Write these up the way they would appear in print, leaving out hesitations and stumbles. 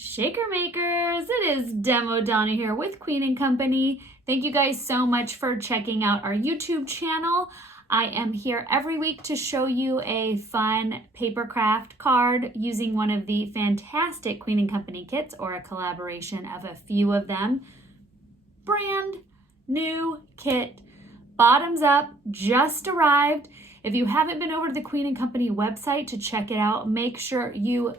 Shaker makers, it is Demo Donna here with Queen & Company. Thank you guys so much for checking out our YouTube channel. I am here every week to show you a fun paper craft card using one of the fantastic Queen & Company kits or a collaboration of a few of them. Brand new kit, bottoms up, just arrived. If you haven't been over to the Queen & Company website to check it out, make sure you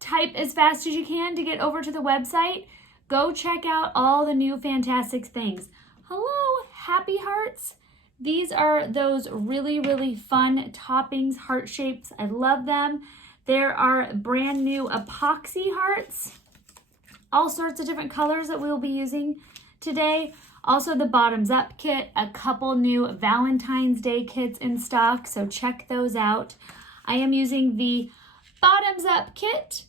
type as fast as you can to get over to the website. Go check out all the new fantastic things. Hello, Happy Hearts. These are those really fun toppings, heart shapes. I love them. There are brand new Epoxy Hearts. All sorts of different colors that we'll be using today. Also the bottoms up kit, a couple new Valentine's Day kits in stock, so check those out. I am using the bottoms up kit,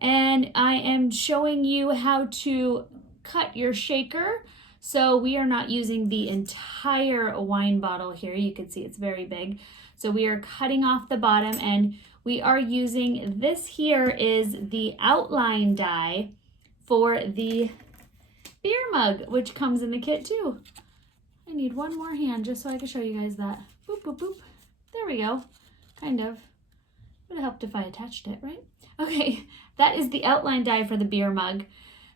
and I am showing you how to cut your shaker. So we are not using the entire wine bottle here. You can see it's very big. So we are cutting off the bottom, and we are using, this here is the outline die for the beer mug, which comes in the kit too. I need one more hand just so I can show you guys that. Boop, boop, boop. There we go. Kind of. Would have helped if I attached it, right? Okay, that is the outline die for the beer mug.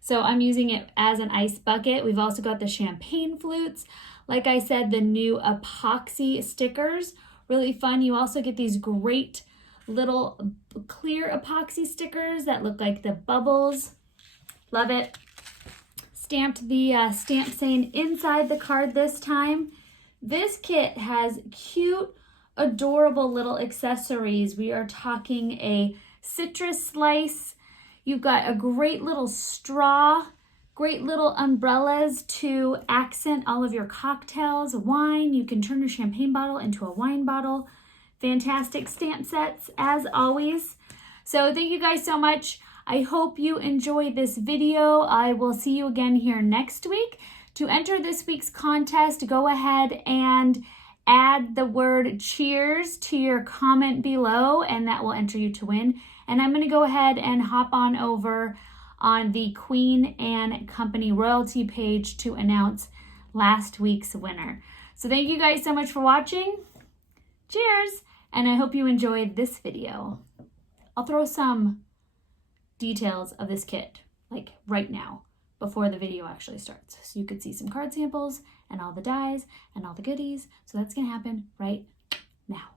So I'm using it as an ice bucket. We've also got the champagne flutes. Like I said, the new epoxy stickers, really fun. You also get these great little clear epoxy stickers that look like the bubbles. Love it. Stamped the stamp saying inside the card this time. This kit has cute, adorable little accessories. We are talking a citrus slice. You've got a great little straw, great little umbrellas to accent all of your cocktails, wine. You can turn your champagne bottle into a wine bottle. Fantastic stamp sets as always. So thank you guys so much. I hope you enjoyed this video. I will see you again here next week. To enter this week's contest, go ahead and add the word cheers to your comment below, and that will enter you to win. And I'm going to go ahead and hop on over on the Queen & Company royalty page to announce last week's winner. So thank you guys so much for watching. Cheers! And I hope you enjoyed this video. I'll throw some details of this kit like right now before the video actually starts, so you could see some card samples and all the dies and all the goodies. So that's gonna happen right now.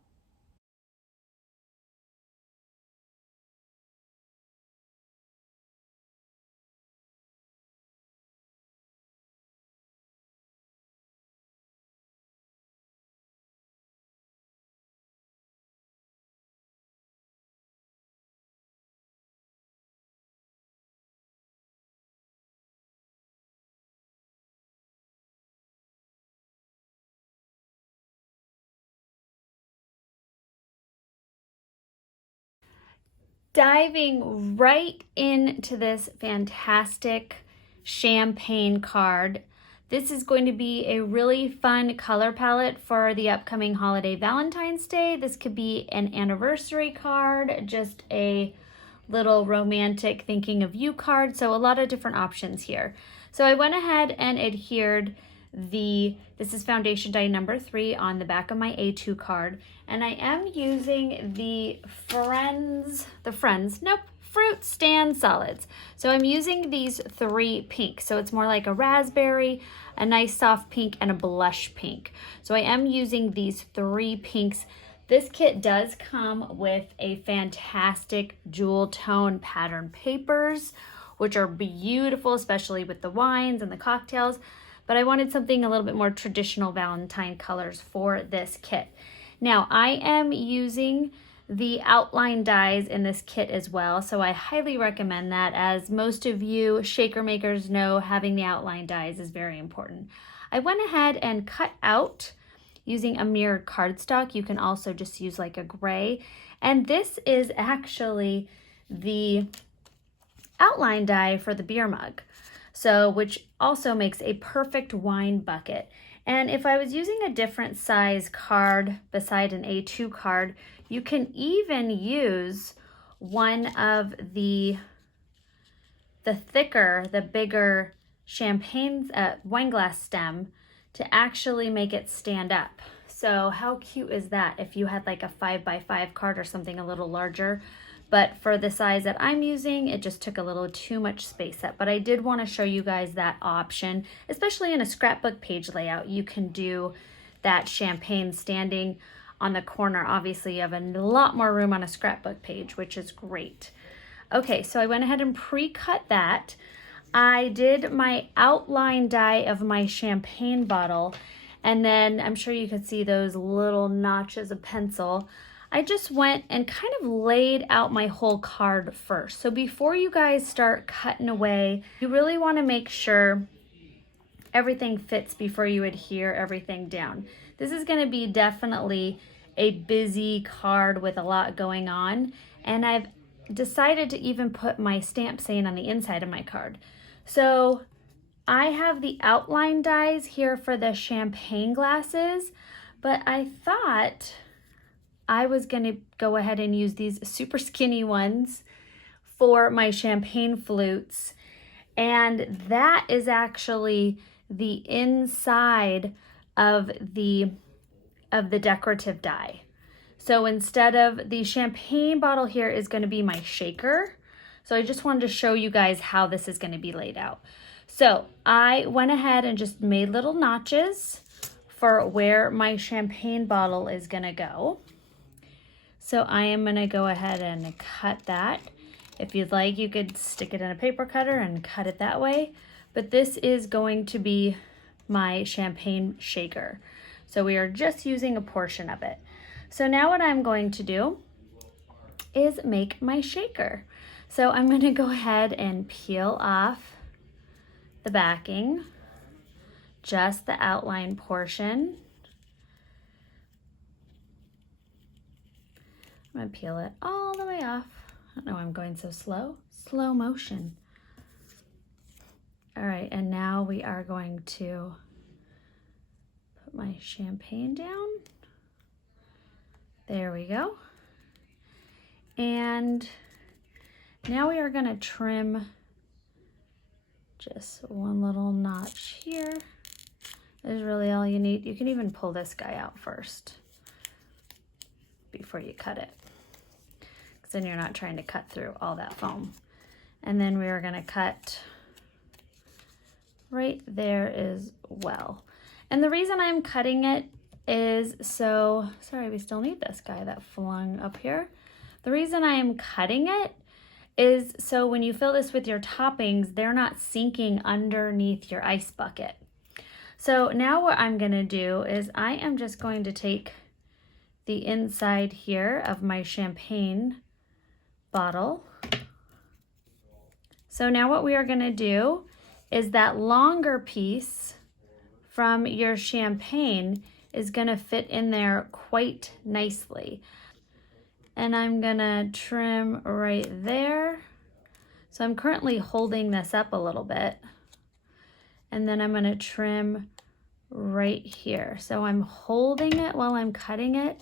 Diving right into this fantastic champagne card. This is going to be a really fun color palette for the upcoming holiday Valentine's Day. This could be an anniversary card, just a little romantic thinking of you card. So a lot of different options here. So I went ahead and adhered this is foundation die number 3 on the back of my A2 card, and I am using the Fruit Stand Solids. So I'm using these 3 pinks, so it's more like a raspberry, a nice soft pink, and a blush pink. So I am using these 3 pinks. This kit does come with a fantastic jewel tone pattern papers, which are beautiful, especially with the wines and the cocktails. But I wanted something a little bit more traditional Valentine colors for this kit. Now I am using the outline dies in this kit as well, so I highly recommend that. As most of you shaker makers know, having the outline dies is very important. I went ahead and cut out using a mirrored cardstock. You can also just use like a gray, and this is actually the outline die for the beer mug. So, which also makes a perfect wine bucket. And if I was using a different size card beside an A2 card, you can even use one of the the thicker, the bigger champagne wine glass stem to actually make it stand up. So how cute is that if you had like a 5x5 card or something a little larger? But for the size that I'm using, it just took a little too much space up. But I did want to show you guys that option, especially in a scrapbook page layout. You can do that champagne standing on the corner. Obviously, you have a lot more room on a scrapbook page, which is great. Okay, so I went ahead and pre-cut that. I did my outline die of my champagne bottle, and then I'm sure you could see those little notches of pencil. I just went and kind of laid out my whole card first. So before you guys start cutting away, you really want to make sure everything fits before you adhere everything down. This is going to be definitely a busy card with a lot going on, and I've decided to even put my stamp saying on the inside of my card. So I have the outline dies here for the champagne glasses, but I thought I was going to go ahead and use these super skinny ones for my champagne flutes, and that is actually the inside of the decorative die. So instead of the champagne bottle here is going to be my shaker. So I just wanted to show you guys how this is going to be laid out. So I went ahead and just made little notches for where my champagne bottle is going to go. So I am going to go ahead and cut that. If you'd like, you could stick it in a paper cutter and cut it that way. But this is going to be my champagne shaker. So we are just using a portion of it. So now what I'm going to do is make my shaker. So I'm going to go ahead and peel off the backing, just the outline portion. I'm going to peel it all the way off. I don't know why I'm going so slow. Slow motion. All right, and now we are going to put my champagne down. There we go. And now we are going to trim just one little notch here. That is really all you need. You can even pull this guy out first before you cut it, because then you're not trying to cut through all that foam. And then we are going to cut right there as well. And the reason I'm cutting it is so, sorry, we still need this guy that flung up here. The reason I am cutting it is so when you fill this with your toppings, they're not sinking underneath your ice bucket. So now what I'm going to do is I am just going to take the inside here of my champagne bottle. So now what we are going to do is that longer piece from your champagne is going to fit in there quite nicely. And I'm going to trim right there. So I'm currently holding this up a little bit. And then I'm going to trim right here. So I'm holding it while I'm cutting it,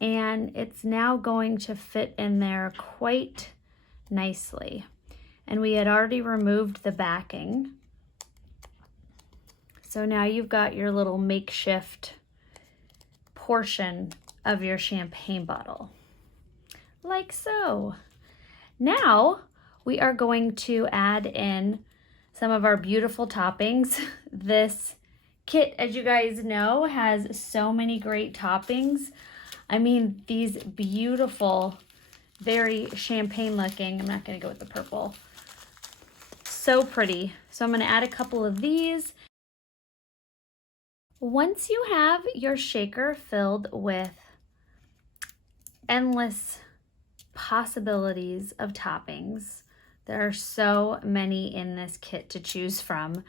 and it's now going to fit in there quite nicely. And we had already removed the backing. So now you've got your little makeshift portion of your champagne bottle, like so. Now we are going to add in some of our beautiful toppings. This kit, as you guys know, has so many great toppings. I mean, these beautiful, very champagne looking, I'm not gonna go with the purple, so pretty. So I'm gonna add a couple of these. Once you have your shaker filled with endless possibilities of toppings, there are so many in this kit to choose from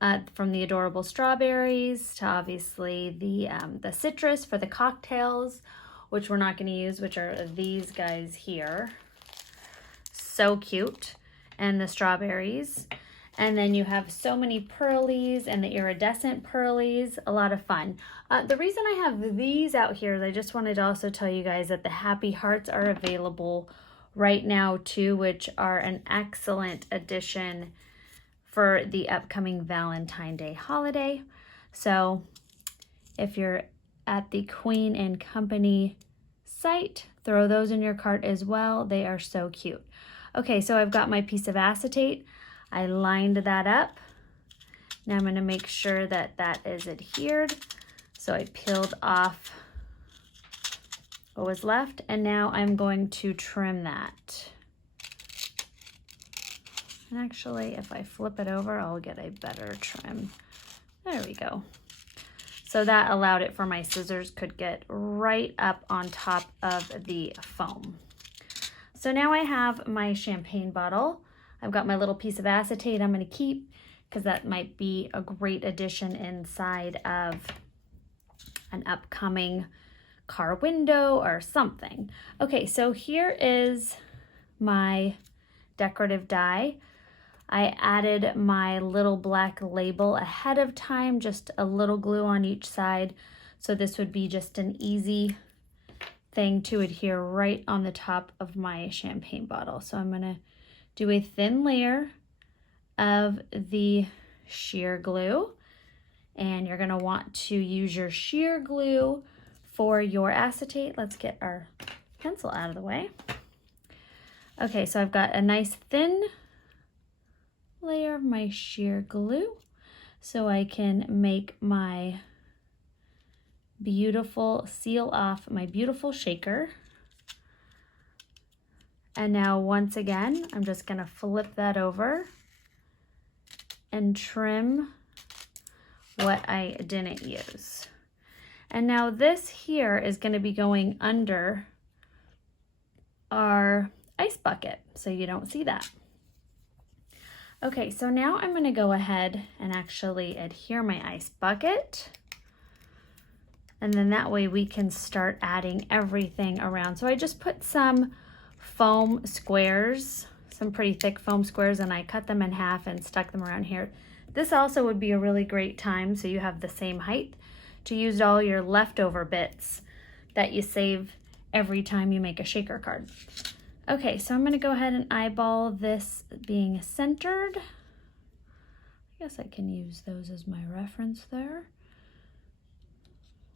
the adorable strawberries to obviously the citrus for the cocktails, which we're not going to use, which are these guys here. So cute. And the strawberries. And then you have so many pearlies and the iridescent pearlies, a lot of fun. The reason I have these out here is I just wanted to also tell you guys that the Happy Hearts are available right now too, which are an excellent addition for the upcoming Valentine's Day holiday. So if you're at the Queen & Company site, throw those in your cart as well. They are so cute. Okay, so I've got my piece of acetate. I lined that up. Now I'm going to make sure that that is adhered. So I peeled off what was left, and now I'm going to trim that. And actually, if I flip it over, I'll get a better trim. There we go. So that allowed it for my scissors could get right up on top of the foam. So now I have my champagne bottle. I've got my little piece of acetate I'm going to keep because that might be a great addition inside of an upcoming car window or something. Okay, so here is my decorative die. I added my little black label ahead of time, just a little glue on each side. So this would be just an easy thing to adhere right on the top of my champagne bottle. So I'm gonna do a thin layer of the sheer glue, and you're gonna want to use your sheer glue for your acetate. Let's get our pencil out of the way. Okay, so I've got a nice thin layer of my sheer glue so I can make my beautiful, seal off my beautiful shaker. And now once again, I'm just gonna flip that over and trim what I didn't use. And now this here is gonna be going under our ice bucket, so you don't see that. Okay, so now I'm gonna go ahead and actually adhere my ice bucket. And then that way we can start adding everything around. So I just put some foam squares, some pretty thick foam squares, and I cut them in half and stuck them around here. This also would be a really great time, so you have the same height, to use all your leftover bits that you save every time you make a shaker card. Okay, so I'm gonna go ahead and eyeball this being centered. I guess I can use those as my reference there.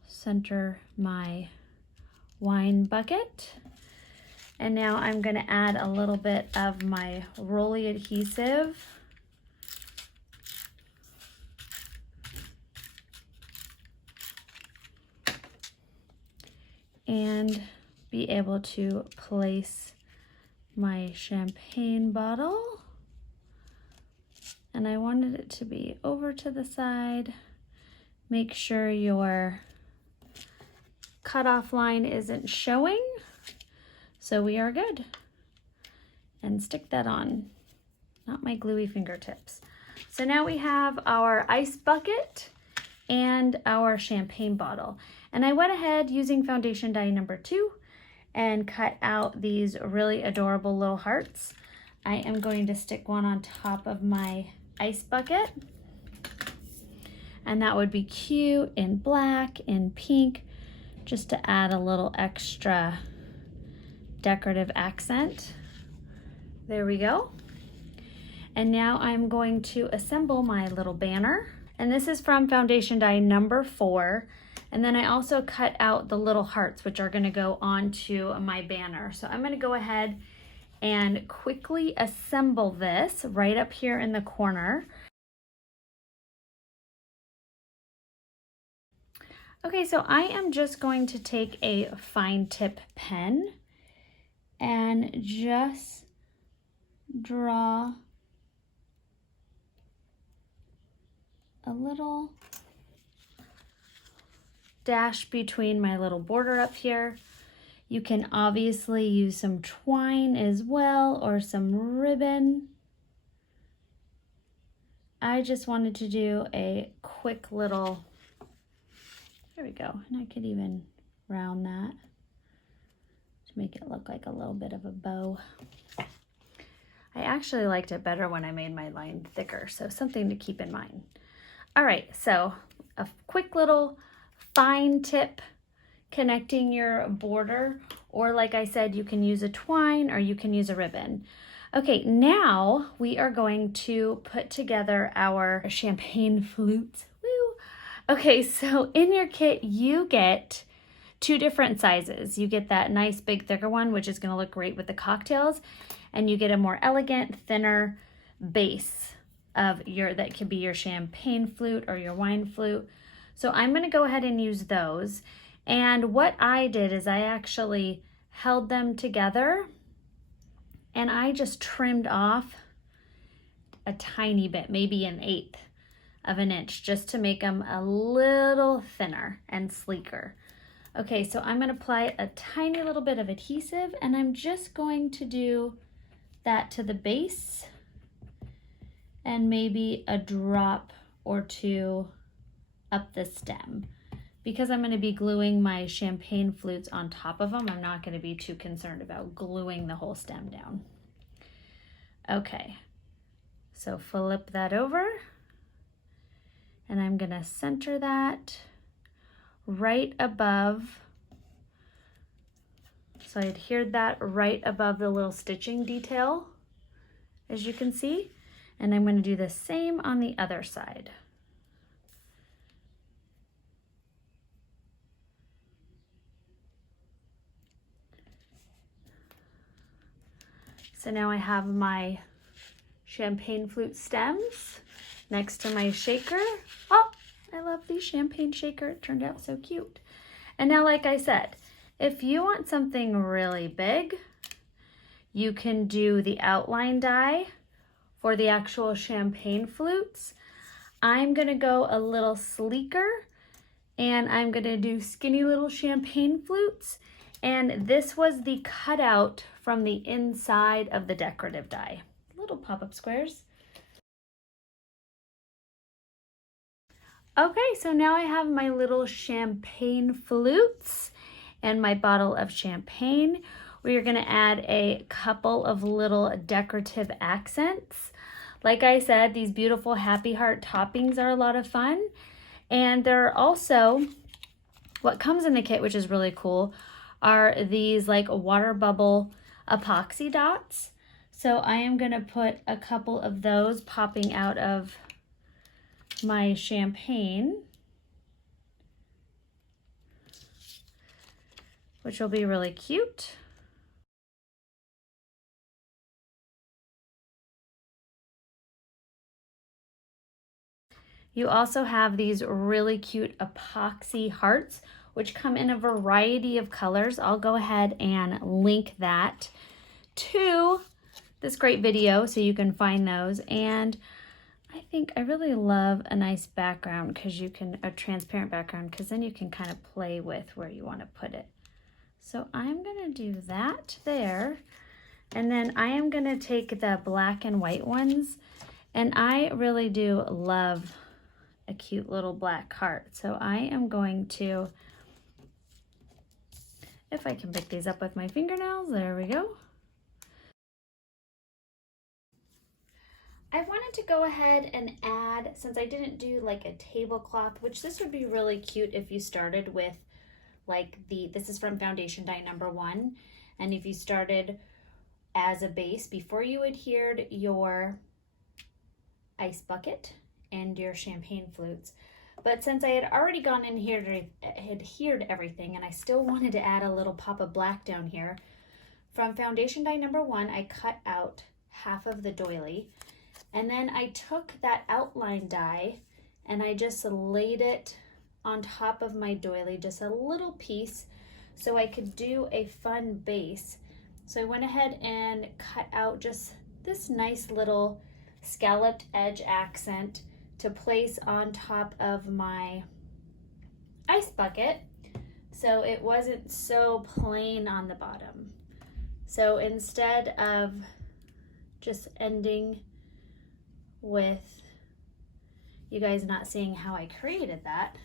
Center my wine bucket. And now I'm gonna add a little bit of my rolly adhesive. And be able to place my champagne bottle. And I wanted it to be over to the side. Make sure your cutoff line isn't showing. So we are good. And stick that on, not my gluey fingertips. So now we have our ice bucket and our champagne bottle. And I went ahead using foundation die number 2 and cut out these really adorable little hearts. I am going to stick one on top of my ice bucket. And that would be cute in black and pink, just to add a little extra decorative accent. There we go. And now I'm going to assemble my little banner. And this is from foundation die number 4. And then I also cut out the little hearts, which are gonna go onto my banner. So I'm gonna go ahead and quickly assemble this right up here in the corner. Okay, so I am just going to take a fine tip pen and just draw a little dash between my little border up here. You can obviously use some twine as well or some ribbon. I just wanted to do a quick little, there we go, and I could even round that to make it look like a little bit of a bow. I actually liked it better when I made my line thicker, so something to keep in mind. All right, so a quick little fine tip connecting your border, or like I said, you can use a twine or you can use a ribbon. Okay, now we are going to put together our champagne flutes. Woo! Okay, so in your kit, you get 2 different sizes. You get that nice big thicker one, which is gonna look great with the cocktails, and you get a more elegant, thinner base of that could be your champagne flute or your wine flute. So I'm gonna go ahead and use those. And what I did is I actually held them together and I just trimmed off a tiny bit, maybe 1/8 of an inch, just to make them a little thinner and sleeker. Okay, so I'm gonna apply a tiny little bit of adhesive and I'm just going to do that to the base and maybe a drop or 2 up the stem. Because I'm gonna be gluing my champagne flutes on top of them, I'm not gonna be too concerned about gluing the whole stem down. Okay, so flip that over and I'm gonna center that right above. So I adhered that right above the little stitching detail, as you can see. And I'm gonna do the same on the other side. So now I have my champagne flute stems next to my shaker. Oh, I love the champagne shaker. It turned out so cute. And now, like I said, if you want something really big, you can do the outline die for the actual champagne flutes. I'm gonna go a little sleeker and I'm gonna do skinny little champagne flutes. And this was the cutout from the inside of the decorative die. Little pop-up squares. Okay, so now I have my little champagne flutes and my bottle of champagne. We are gonna add a couple of little decorative accents. Like I said, these beautiful happy heart toppings are a lot of fun. And there are also, what comes in the kit, which is really cool, are these like water bubble epoxy dots. So I am gonna put a couple of those popping out of my champagne, which will be really cute. You also have these really cute epoxy hearts, which come in a variety of colors. I'll go ahead and link that to this great video so you can find those. And I think I really love a nice background because you can, a transparent background, because then you can kind of play with where you want to put it. So I'm gonna do that there. And then I am gonna take the black and white ones, and I really do love a cute little black heart. So I am going to, if I can pick these up with my fingernails, there we go. I wanted to go ahead and add, since I didn't do like a tablecloth, which this would be really cute if you started with like this is from foundation die #1. And if you started as a base before you adhered your ice bucket and your champagne flutes. But since I had already gone in here to adhered everything and I still wanted to add a little pop of black down here, from foundation die #1, I cut out half of the doily. And then I took that outline die and I just laid it on top of my doily, just a little piece, so I could do a fun base. So I went ahead and cut out just this nice little scalloped edge accent to place on top of my ice bucket, so it wasn't so plain on the bottom. So instead of just ending with you guys not seeing how I created that,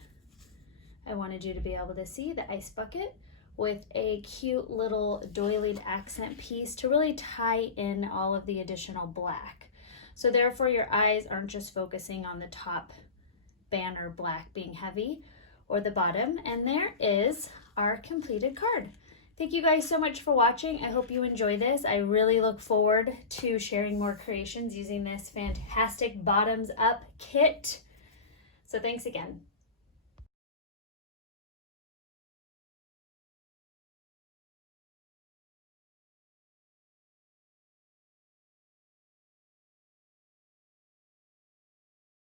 I wanted you to be able to see the ice bucket with a cute little doilied accent piece to really tie in all of the additional black. So therefore your eyes aren't just focusing on the top banner black being heavy or the bottom. And there is our completed card. Thank you guys so much for watching. I hope you enjoy this. I really look forward to sharing more creations using this fantastic bottoms up kit. So thanks again.